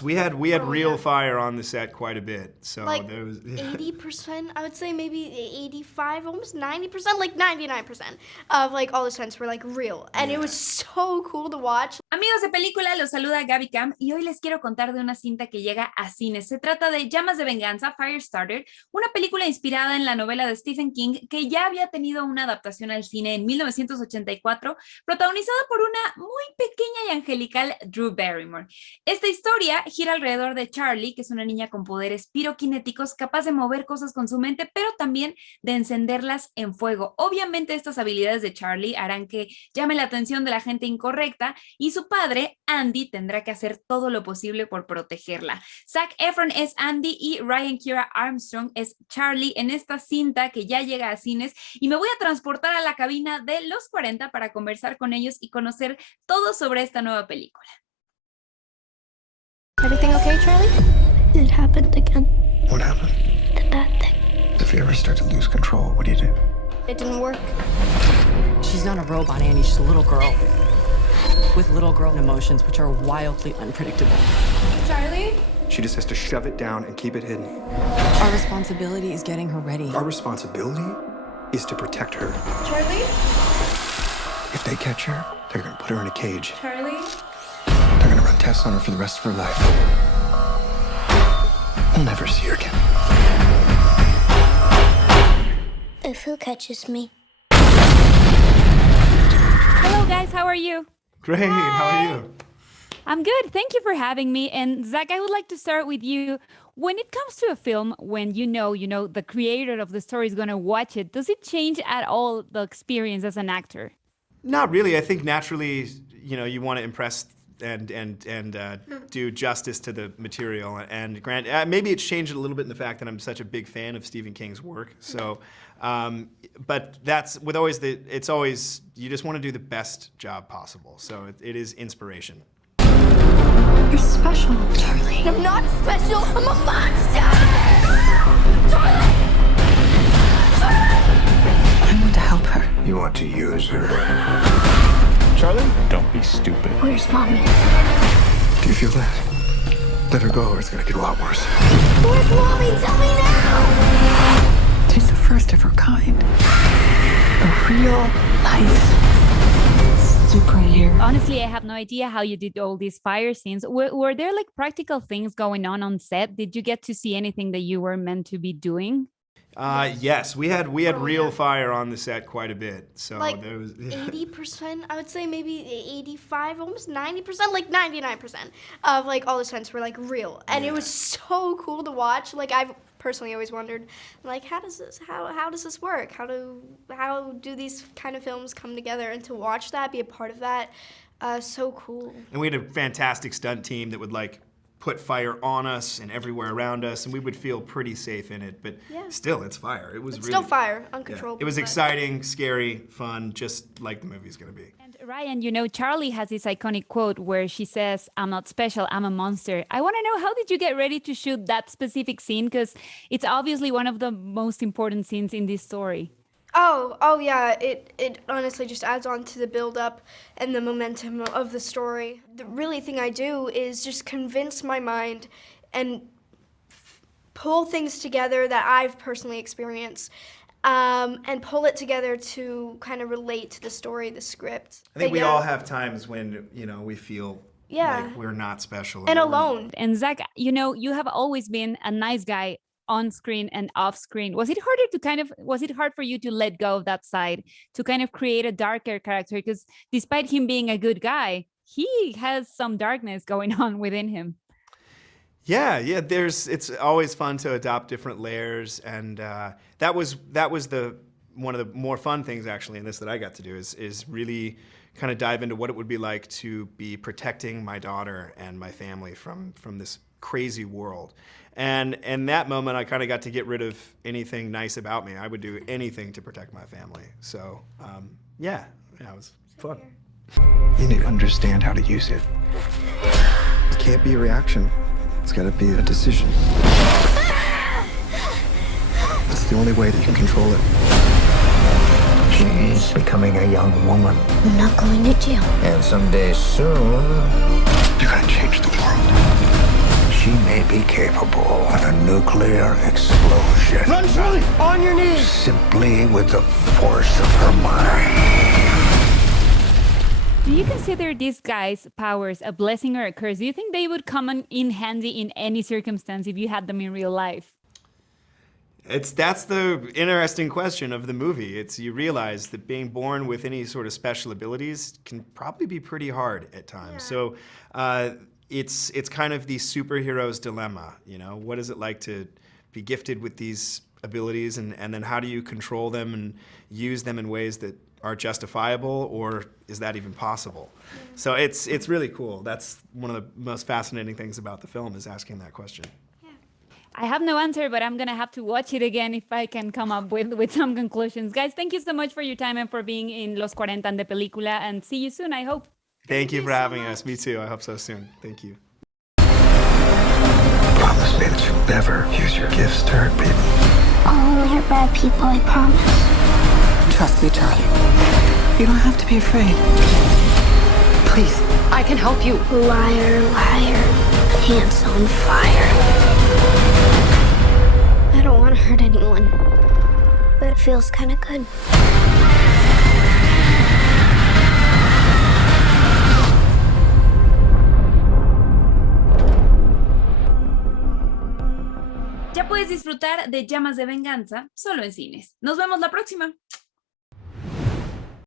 We had real fire on the set quite a bit, so like there was 80%. I would say maybe 85, almost 90%, like 99% of like all the stunts were like real, and it was so cool to watch. Amigos de película, los saluda Gaby Cam y hoy les quiero contar de una cinta que llega a cines. Se trata de Llamas de Venganza, Firestarter, una película inspirada en la novela de Stephen King que ya había tenido una adaptación al cine en 1984, protagonizada por una muy pequeña y angelical Drew Barrymore. Esta historia gira alrededor de Charlie, que es una niña con poderes piroquinéticos, capaz de mover cosas con su mente, pero también de encenderlas en fuego. Obviamente estas habilidades de Charlie harán que llame la atención de la gente incorrecta y su padre, Andy, tendrá que hacer todo lo posible por protegerla. ZAC EFRON es Andy y Ryan Kiera Armstrong es Charlie en esta cinta que ya llega a cines, y me voy a transportar a la cabina de los 40 para conversar con ellos y conocer todo sobre esta nueva película. Everything okay, Charlie? It happened again. What happened? The bad thing. If you ever start to lose control, what do you do? It didn't work. She's not a robot, Annie. She's a little girl with little girl emotions, which are wildly unpredictable. Charlie? She just has to shove it down and keep it hidden. Our responsibility is getting her ready. Our responsibility is to protect her. Charlie? If they catch her, they're gonna put her in a cage. Charlie? They're gonna run tests on her for the rest of her life. We'll never see her again. If who catches me? Hello guys, how are you? great. How are you? I'm good. Thank you for having me. And Zach, I would like to start with you. When it comes to a film, when you know the creator of the story is going to watch it, does it change at all the experience as an actor? Not really. I think naturally, you want to impress and do justice to the material. And grant, maybe it's changed a little bit in the fact that I'm such a big fan of Stephen King's work. So, but that's with always it's always you just want to do the best job possible. So it is inspiration. You're special, Charlie. I'm not special. I'm a monster. Charlie! I want to help her. You want to use her. Charlie? Don't be stupid. Where's Mommy? Do you feel that? Let her go or it's gonna get a lot worse. Where's Mommy? Tell me now! She's the first of her kind. A real life superhero. Honestly, I have no idea how you did all these fire scenes. Were there like practical things going on set? Did you get to see anything that you were meant to be doing? Yes, we had real fire on the set quite a bit. So Like there was 80%, I would say maybe 85, almost 90%, like 99% of like all the stunts were like real, and it was so cool to watch. Like I've personally always wondered, like how does this work? How do these kind of films come together? And to watch that, be a part of that, so cool. And we had a fantastic stunt team that would like put fire on us and everywhere around us, and we would feel pretty safe in it. But still, it's fire. It was It's really still fire, uncontrollable. It was but- exciting, scary, fun, just like the movie's gonna be. And Ryan, Charlie has this iconic quote where she says, "I'm not special, I'm a monster." I want to know, how did you get ready to shoot that specific scene? Because it's obviously one of the most important scenes in this story. Oh yeah, it honestly just adds on to the build-up and the momentum of the story. The really thing I do is just convince my mind and pull things together that I've personally experienced, and pull it together to kind of relate to the story, the script. I think But we all have times when we feel like we're not special and or alone. And Zach, you have always been a nice guy on screen and off screen. Was it hard for you to let go of that side, to kind of create a darker character? Because despite him being a good guy, he has some darkness going on within him. Yeah. It's always fun to adopt different layers, and that was one of the more fun things actually in this that I got to do is really kind of dive into what it would be like to be protecting my daughter and my family from this crazy world. And in that moment, I kind of got to get rid of anything nice about me. I would do anything to protect my family. So, it was fun. You need to understand how to use it. It can't be a reaction. It's gotta be a decision. It's the only way that you can control it. She's becoming a young woman. I'm not going to jail. And someday soon, you're gonna change the world. She may be capable of a nuclear explosion. Run, Shirley! On your knees! Simply with the force of her mind. Do you consider these guys' powers a blessing or a curse? Do you think they would come in handy in any circumstance if you had them in real life? That's the interesting question of the movie. You realize that being born with any sort of special abilities can probably be pretty hard at times. So it's kind of the superhero's dilemma. You know, what is it like to be gifted with these abilities, and then how do you control them and use them in ways that are justifiable, or is that even possible? So it's really cool. That's one of the most fascinating things about the film, is asking that question. I have no answer, but I'm going to have to watch it again if I can come up with some conclusions. Guys, thank you so much for your time and for being in Los 40 de Película, and see you soon, I hope. Thank you for having us. Me too. I hope so soon. Thank you. Promise me that you'll never use your gifts to hurt people. I'll only hurt bad people, I promise. Trust me, Charlie. You don't have to be afraid. Please, I can help you. Liar, liar, pants on fire. I don't want to hurt anyone, but it feels kind of good. Ya puedes disfrutar de Llamas de Venganza solo en cines. Nos vemos la próxima.